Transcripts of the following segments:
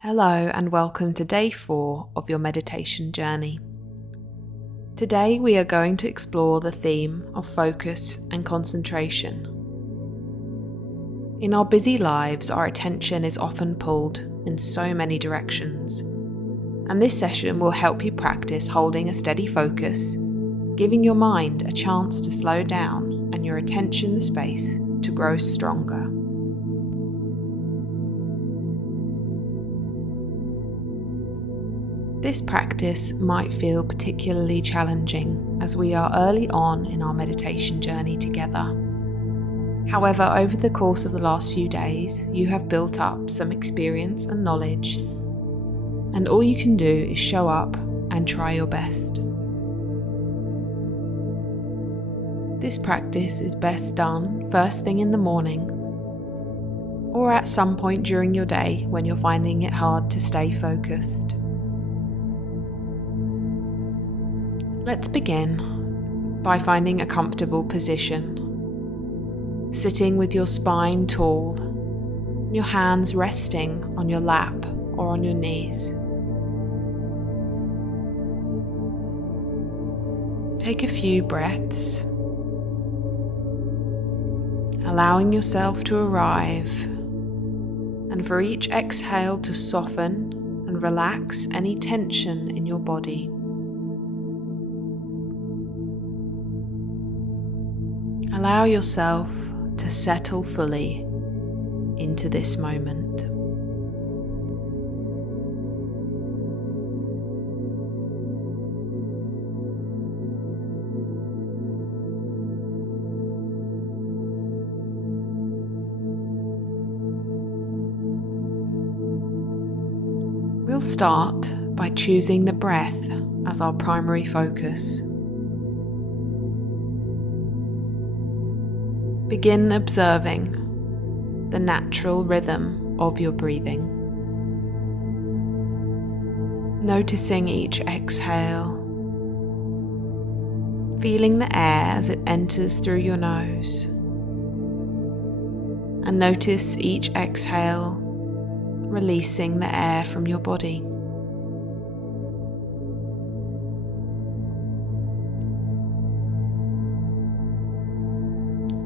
Hello and welcome to day 4 of your meditation journey. Today we are going to explore the theme of focus and concentration. In our busy lives, our attention is often pulled in so many directions, and this session will help you practice holding a steady focus, giving your mind a chance to slow down and your attention the space to grow stronger. This practice might feel particularly challenging as we are early on in our meditation journey together. However, over the course of the last few days, you have built up some experience and knowledge, and all you can do is show up and try your best. This practice is best done first thing in the morning, or at some point during your day when you're finding it hard to stay focused. Let's begin by finding a comfortable position, sitting with your spine tall, and your hands resting on your lap or on your knees. Take a few breaths, allowing yourself to arrive, and for each exhale to soften and relax any tension in your body. Allow yourself to settle fully into this moment. We'll start by choosing the breath as our primary focus. Begin observing the natural rhythm of your breathing, noticing each exhale, feeling the air as it enters through your nose, and notice each exhale releasing the air from your body.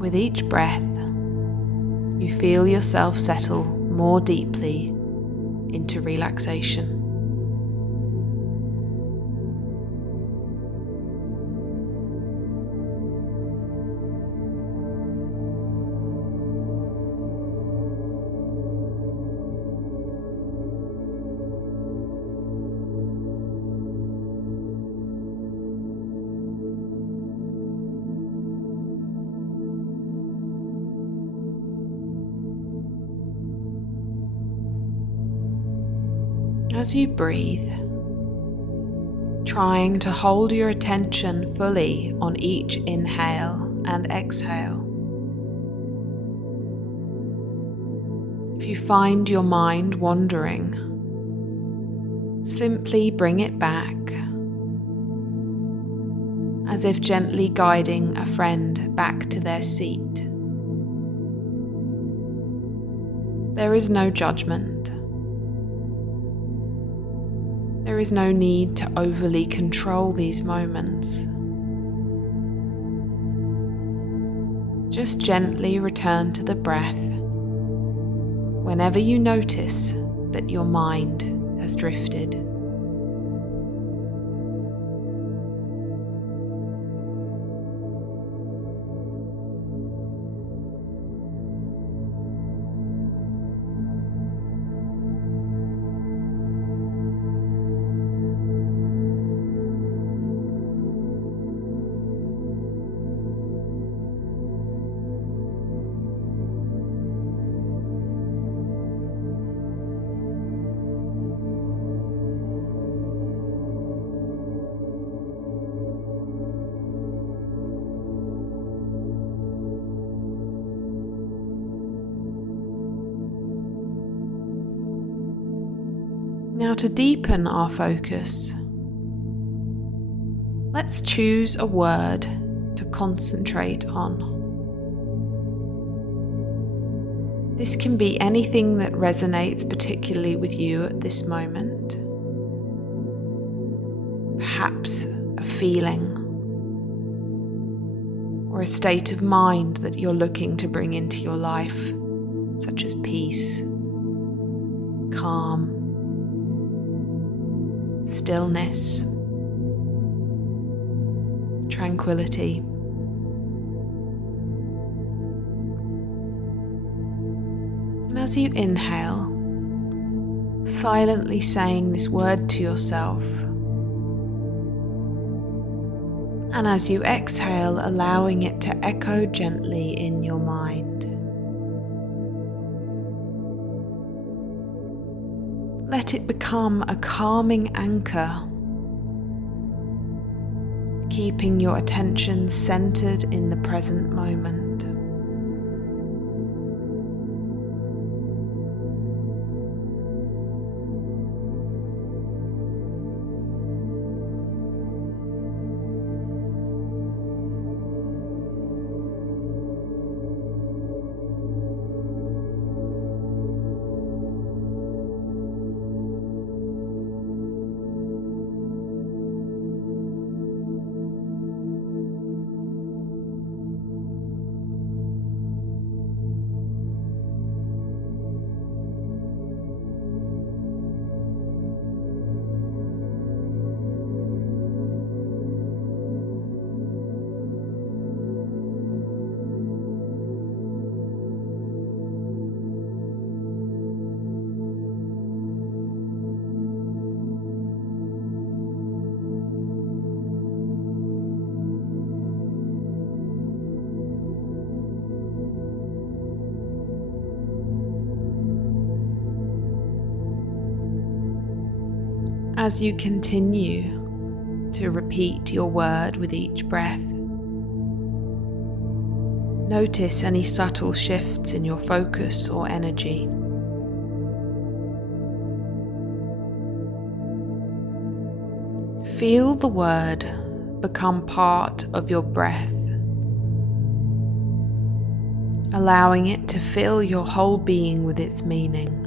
With each breath, you feel yourself settle more deeply into relaxation. As you breathe, trying to hold your attention fully on each inhale and exhale. If you find your mind wandering, simply bring it back, as if gently guiding a friend back to their seat. There is no judgment. There is no need to overly control these moments. Just gently return to the breath whenever you notice that your mind has drifted. Now, to deepen our focus, let's choose a word to concentrate on. This can be anything that resonates particularly with you at this moment. Perhaps a feeling or a state of mind that you're looking to bring into your life, such as peace, calm, stillness, tranquility. And as you inhale, silently saying this word to yourself, and as you exhale, allowing it to echo gently in your mind. Let it become a calming anchor, keeping your attention centered in the present moment. As you continue to repeat your word with each breath, notice any subtle shifts in your focus or energy. Feel the word become part of your breath, allowing it to fill your whole being with its meaning.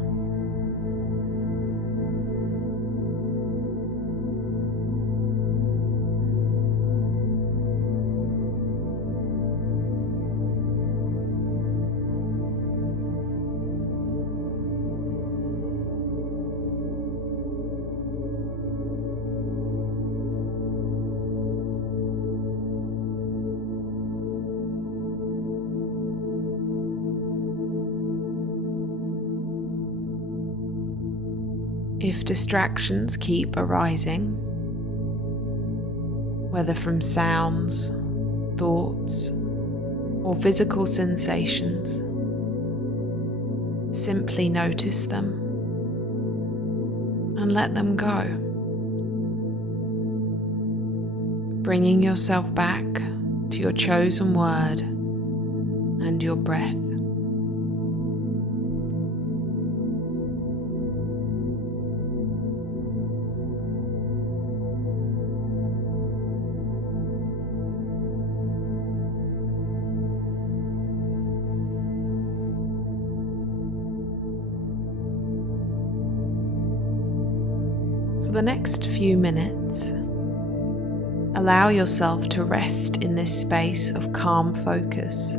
If distractions keep arising, whether from sounds, thoughts, or physical sensations, simply notice them and let them go, bringing yourself back to your chosen word and your breath. For the next few minutes, allow yourself to rest in this space of calm focus.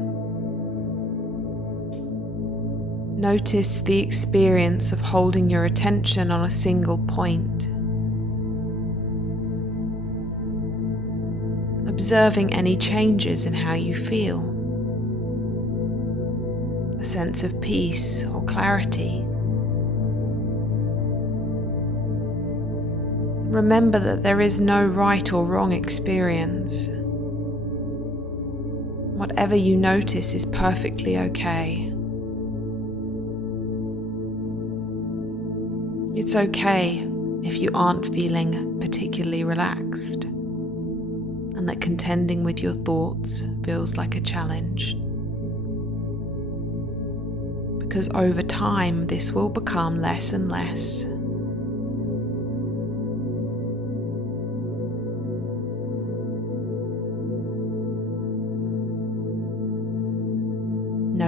Notice the experience of holding your attention on a single point, observing any changes in how you feel, a sense of peace or clarity. Remember that there is no right or wrong experience. Whatever you notice is perfectly okay. It's okay if you aren't feeling particularly relaxed and that contending with your thoughts feels like a challenge. Because over time, this will become less and less.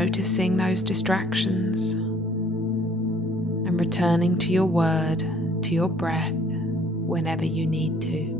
noticing those distractions and returning to your word, to your breath, whenever you need to.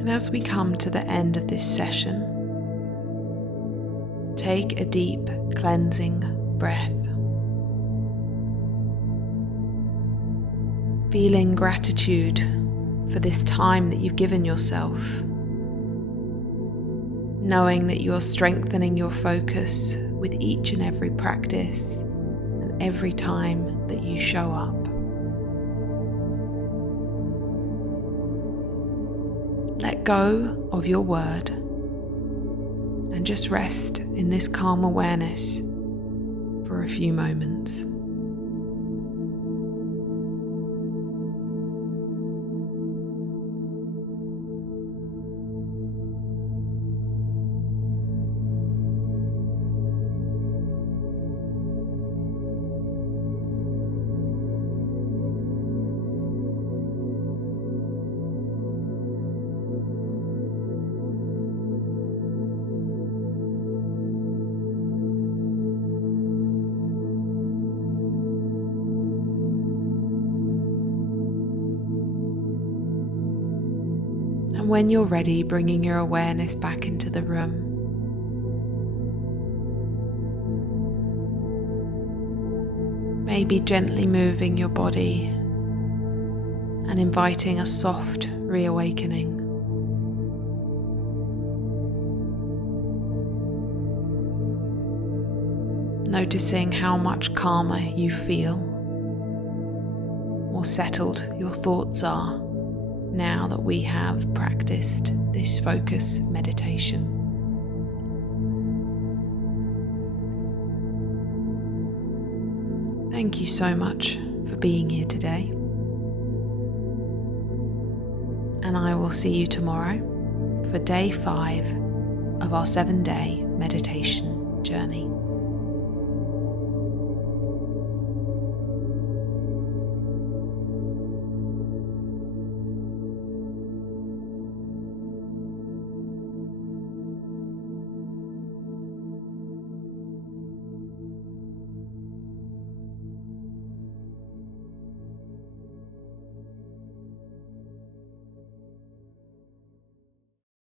And as we come to the end of this session, take a deep cleansing breath, feeling gratitude for this time that you've given yourself, knowing that you're strengthening your focus with each and every practice and every time that you show up. Let go of your word and just rest in this calm awareness for a few moments. And when you're ready, bringing your awareness back into the room. Maybe gently moving your body and inviting a soft reawakening. Noticing how much calmer you feel, more settled your thoughts are now that we have practiced this focus meditation. Thank you so much for being here today, and I will see you tomorrow for day 5 of our 7-day meditation.